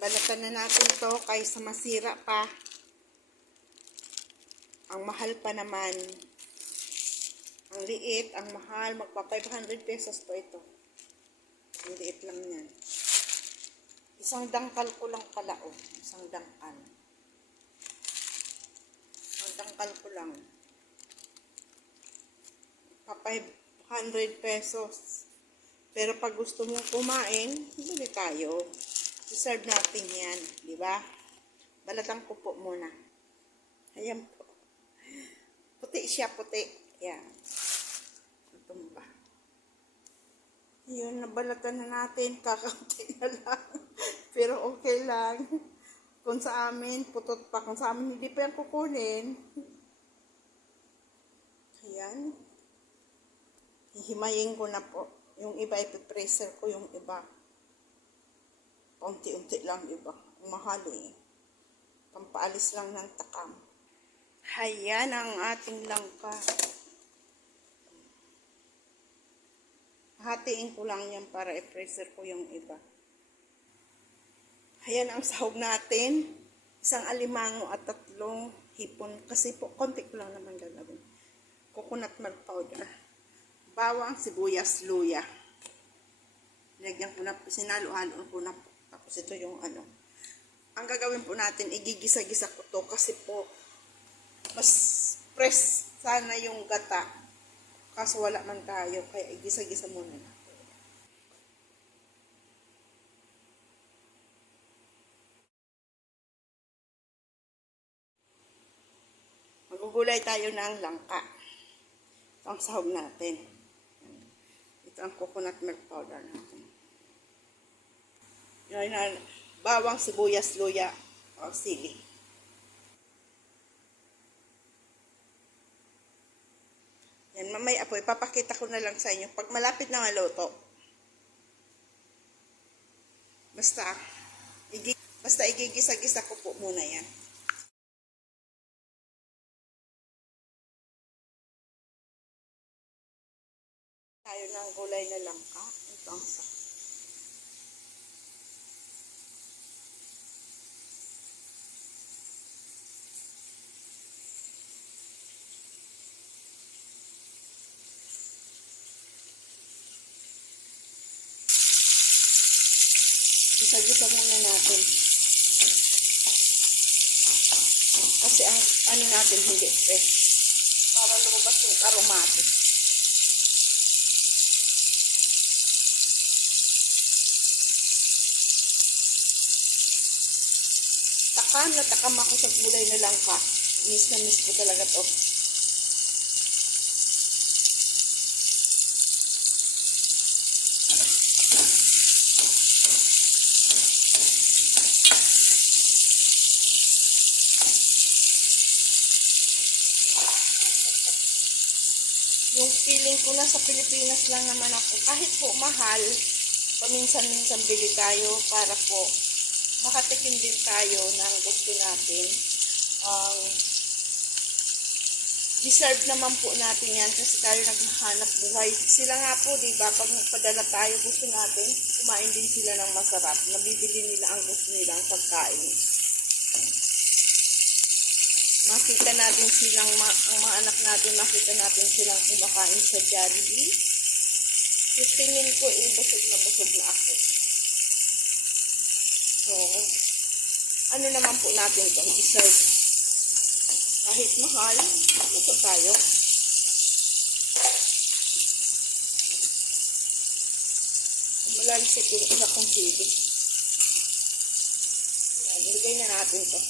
Balatan na natin to kaysa masira pa. Ang mahal pa naman. Ang liit, ang mahal. Magpa 500 pesos po ito. Ang liit lang yan. Isang dangkal ko lang pala, oh. Isang dangkal. Isang dangkal ko lang. Pa 500 pesos. Pero pag gusto mong kumain, bili tayo. Deserve natin yan, di ba? Balatan ko po muna. Ayan po. Puti siya, puti. Yan. Tumba. Yun, nabalatan na natin. Kakaunti na lang. Pero okay lang. Kung sa amin, putot pa. Kung sa amin, hindi pa yan kukunin. Ayan. Hihimayin ko na po. Yung iba, ipipreser ko yung iba. Unti-unti lang iba. Ang mahal eh. Pampaalis lang ng takam. Ayan ang ating langka. Hatiin ko lang yan para i-preser ko yung iba. Ayan ang sahog natin. Isang alimango at 3 hipon. Kasi po, konti ko lang naman gagawin. Coconut milk powder. Bawang, sibuyas, luya. Lagyan ko na po, sinalo-halo ko na po. Tapos ito yung ano. Ang gagawin po natin, igigisa-gisa ko to kasi po, mas press sana yung gata. Kaso wala man tayo, kaya igisa-gisa muna na. Magugulay tayo ng langka. Ito ang sahog natin. Ito ang coconut milk powder natin. Yan na, bawang, sibuyas, luya, o sili. Yan, mamaya po, ipapakita ko na lang sa inyo pag malapit na maluto. Basta igigisa-gisa ko po muna yan. Tayo ng gulay na langka. Ito ang sa. Gisa-gisa muna natin. Kasi ang ano natin hindi fresh. Para lumabas yung aromatic. Takam na takam ako sa gulay na langka. Miss na miss ko talaga to. Yung feeling ko na sa Pilipinas lang naman ako. Kahit po mahal, paminsan-minsan bili tayo para po makatikim din tayo ng gusto natin. Deserve naman po natin yan kasi tayo naghahanap buhay. Sila nga po, diba, pag nagpadala tayo, gusto natin, kumain din sila ng masarap. Nabibili nila ang gusto nilang pagkain. Makita natin silang, ang mga anak natin, makita natin silang kumakain sa Jollibee. So, tingin ko, busog na ako. So, ano naman po natin ito? Deserve. Kahit mahal, ito tayo. Umalansik yung isa kong sili. Ilagay na natin ito.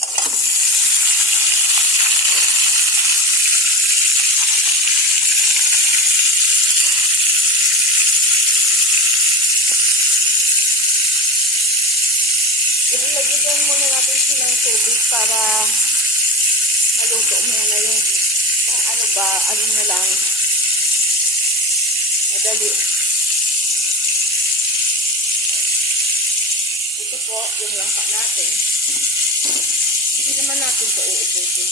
Ilagyan muna natin siya ng tubig para maluto muna yung kung ano ba, ano na lang madali. Ito po yung langka natin. Hindi naman natin ito uubusin.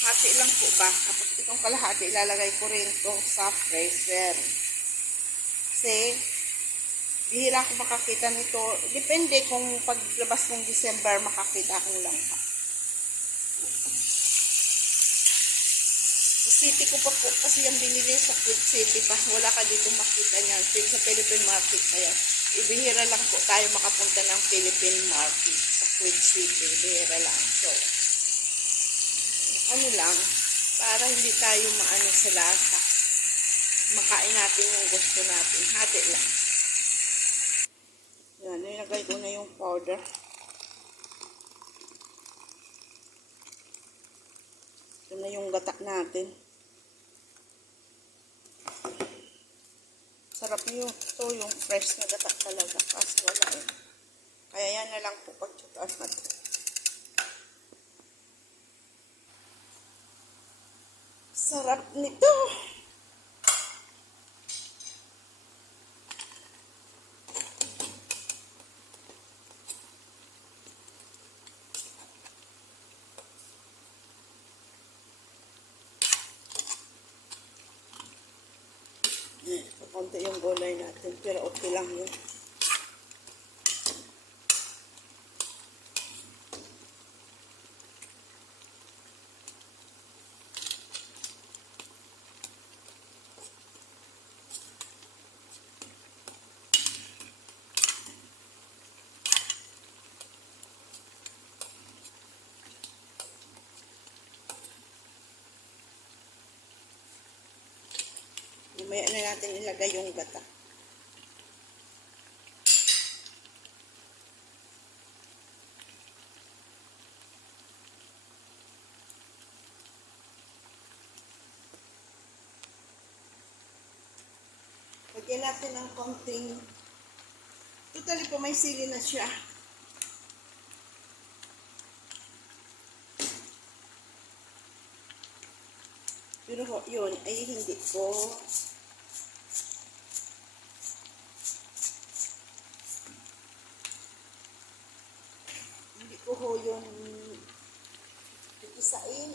Hati lang po ba? Tapos itong kalahati ilalagay ko rin ito sa freezer. Kasi, bihira ako makakita nito. Depende kung paglabas ng December, makakita akong langka. Sa city ko pa po kasi yung binili sa Food City pa. Wala ka dito makita niyan. Sa Philippine Market pa yan. Ibihira lang po tayo makapunta ng Philippine Market sa Food City. Ibihira lang. So, ano lang, para hindi tayo maano sa lasa. Makain natin yung gusto natin. Hati lang. Yan, nilagay ko na yung powder. Ito na yung gata natin. Sarap nyo ito, yung fresh na gata talaga. Kasi wala eh. Kaya yan na lang po pagtsutan natin. Sarap nito. Konti yung gulay natin, pero okay lang yun. Mamaya na natin ilagay yung gata. Lagyan natin ng konting, totally po may sili na siya. Pero yun ay hindi ko yun ikisain.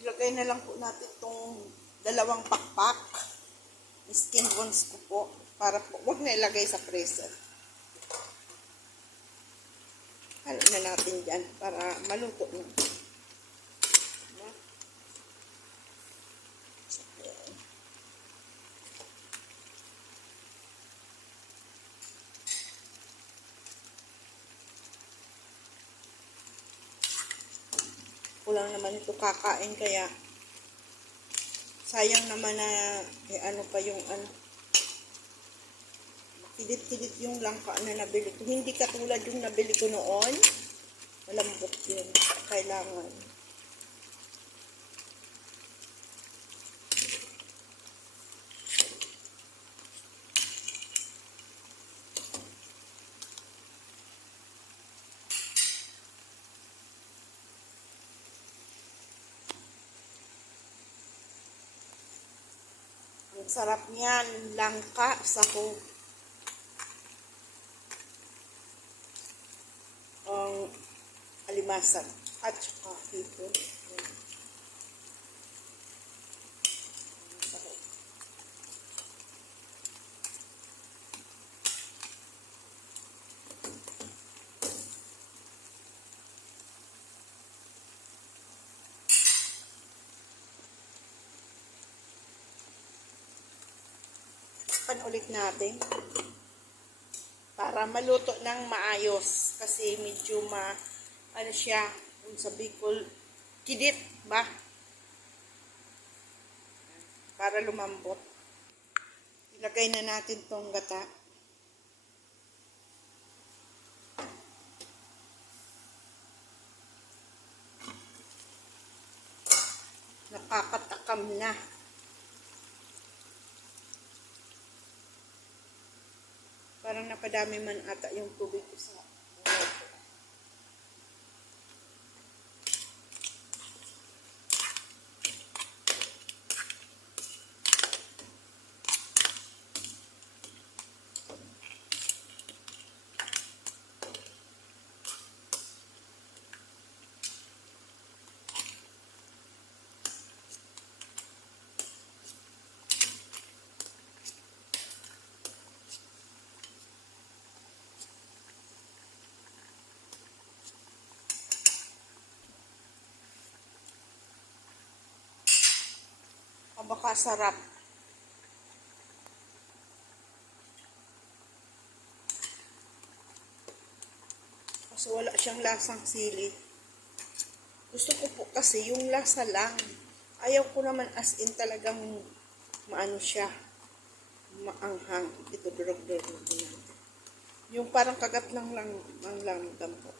Ilagay na lang po natin itong dalawang pakpak. Skin bones ko po. Para po, huwag na ilagay sa freezer. Halo na natin dyan para maluto na. Kulang naman ito kakain kaya sayang naman na ano pa yung ano kilit-kilit yung langka na nabili ko. Hindi katulad yung nabili ko noon. Malambot yun. Kailangan. Ang sarap niyan, langka sa alimasag at saka hipon. Ulit natin para maluto ng maayos kasi medyo ano siya yung sa Bicol kidit ba para lumambot. Ilagay na natin tong gata. Nakakatakam na. Para Parang napadami man ata yung tubig ko sa baka sarap. Kasi wala siyang lasang sili. Gusto ko po kasi yung lasa lang. Ayaw ko naman as in talagang maano siya. Maanghang. Ito durog-durog natin. Yung parang kagat lang ang langgam po.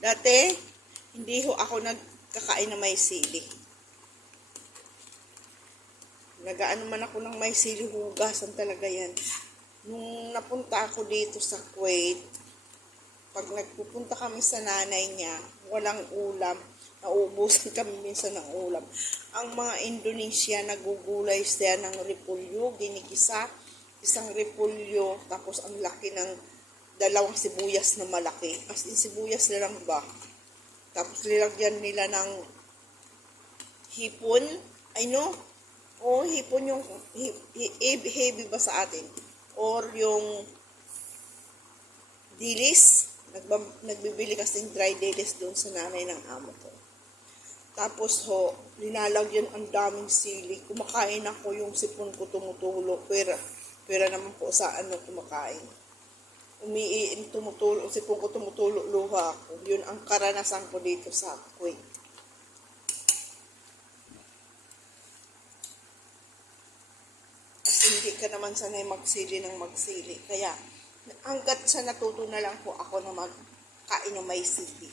Dati, hindi ho ako nagkakain na may sili. Nagaano man ako ng may sili, hugasan talaga yan. Nung napunta ako dito sa Kuwait, pag nagpupunta kami sa nanay niya, walang ulam. Nauubusan kami minsan ng ulam. Ang mga Indonesia, nagugulay siya ng repolyo, ginigisa, isang repolyo, tapos ang laki ng dalawang sibuyas na malaki. As in, sibuyas na lang ba? Tapos nilagyan nila ng hipon. I know. O, hipon yung heavy ba sa atin? Or yung dilis. Nagbibili kasing dry dilis doon sa nanay ng amo ko. Tapos ho, linalagyan ang daming sili. Kumakain ako, yung sipon ko tumutulo. Pera naman po sa ano kumakain. Tumutulo, sipon ko tumutulo, luha ako. Yun ang karanasan ko dito sa Kuwait. Hindi ka naman sanay magsili ng magsili. Kaya, hanggat sa natuto na lang po ako na magkain ng may sili.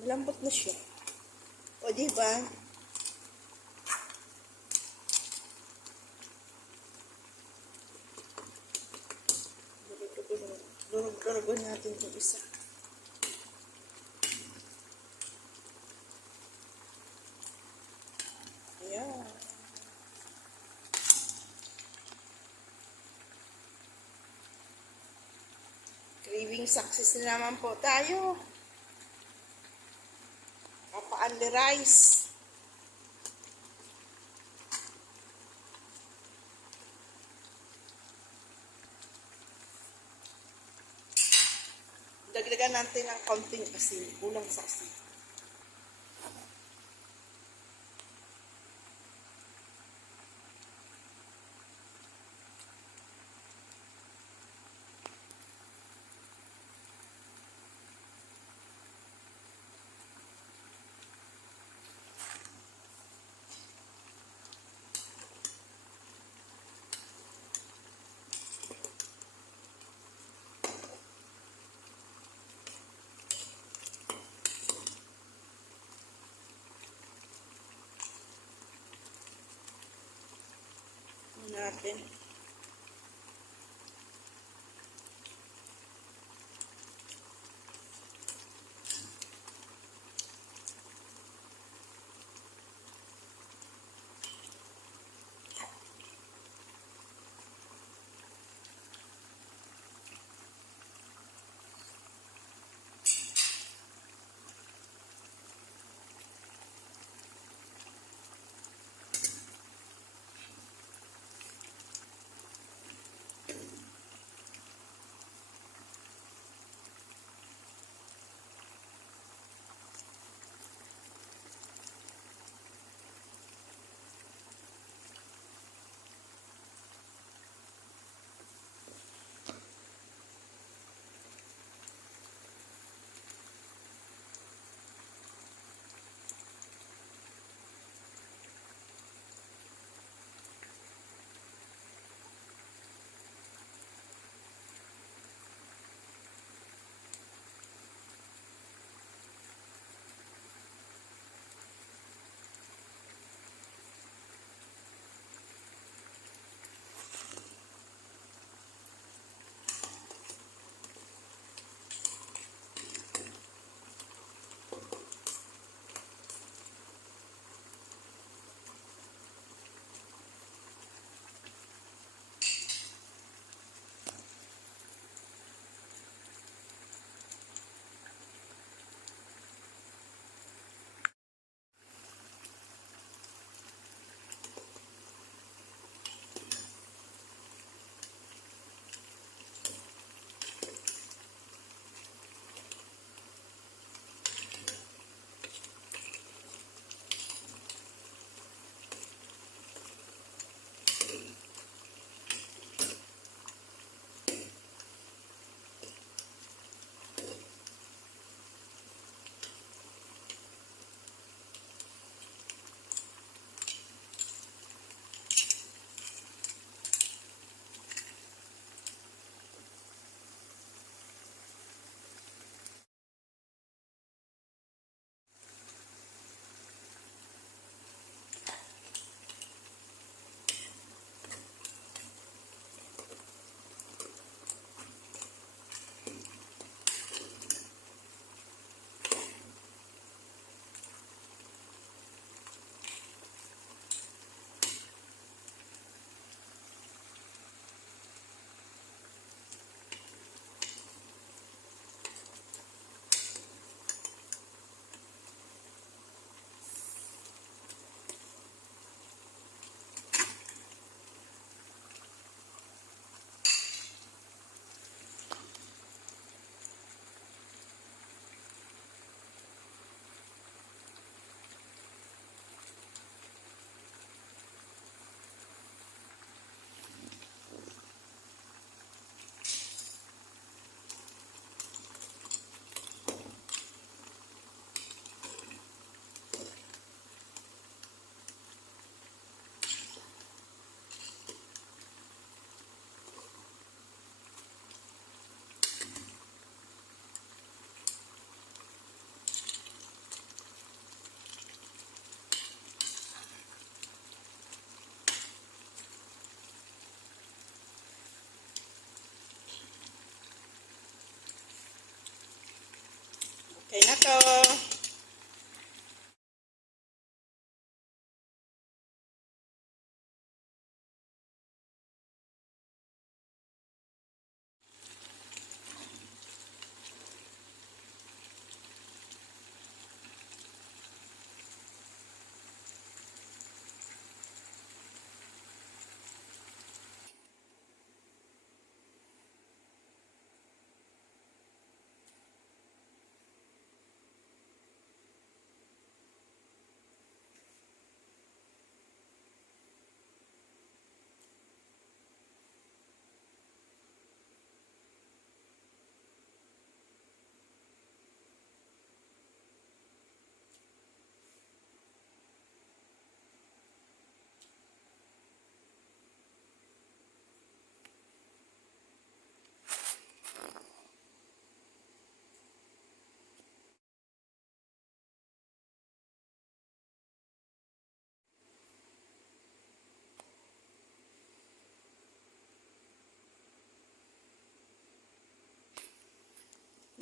Malambot na siya. O, diba? Durog-durogon natin itong isa. Ayan. Craving success na naman po tayo. Papa-only rice. Dagdagan natin ng konting asin. Kulang sa asin. Natin. Okay na to.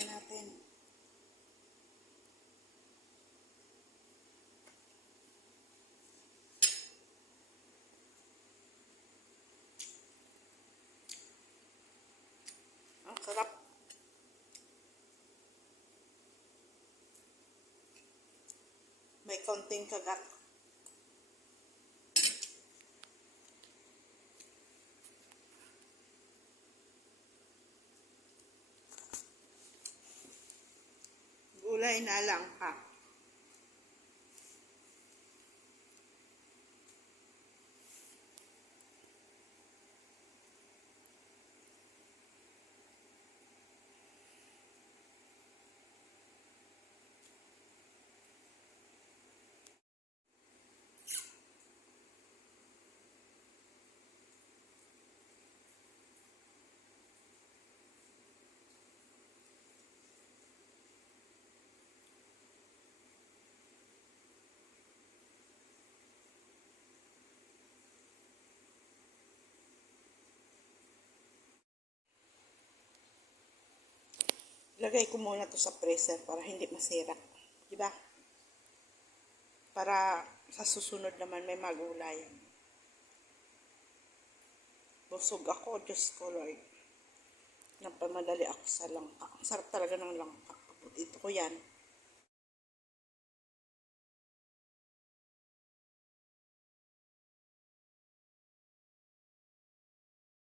Natin. Ang sarap. May konting kagat. Gulay na lang ha. Lagay ko muna to sa freezer para hindi masira. Diba? Para sa susunod naman may magulay. Busog ako, Diyos ko Lord. Napamadali ako sa langka. Ang sarap talaga ng langka. Ito ko yan.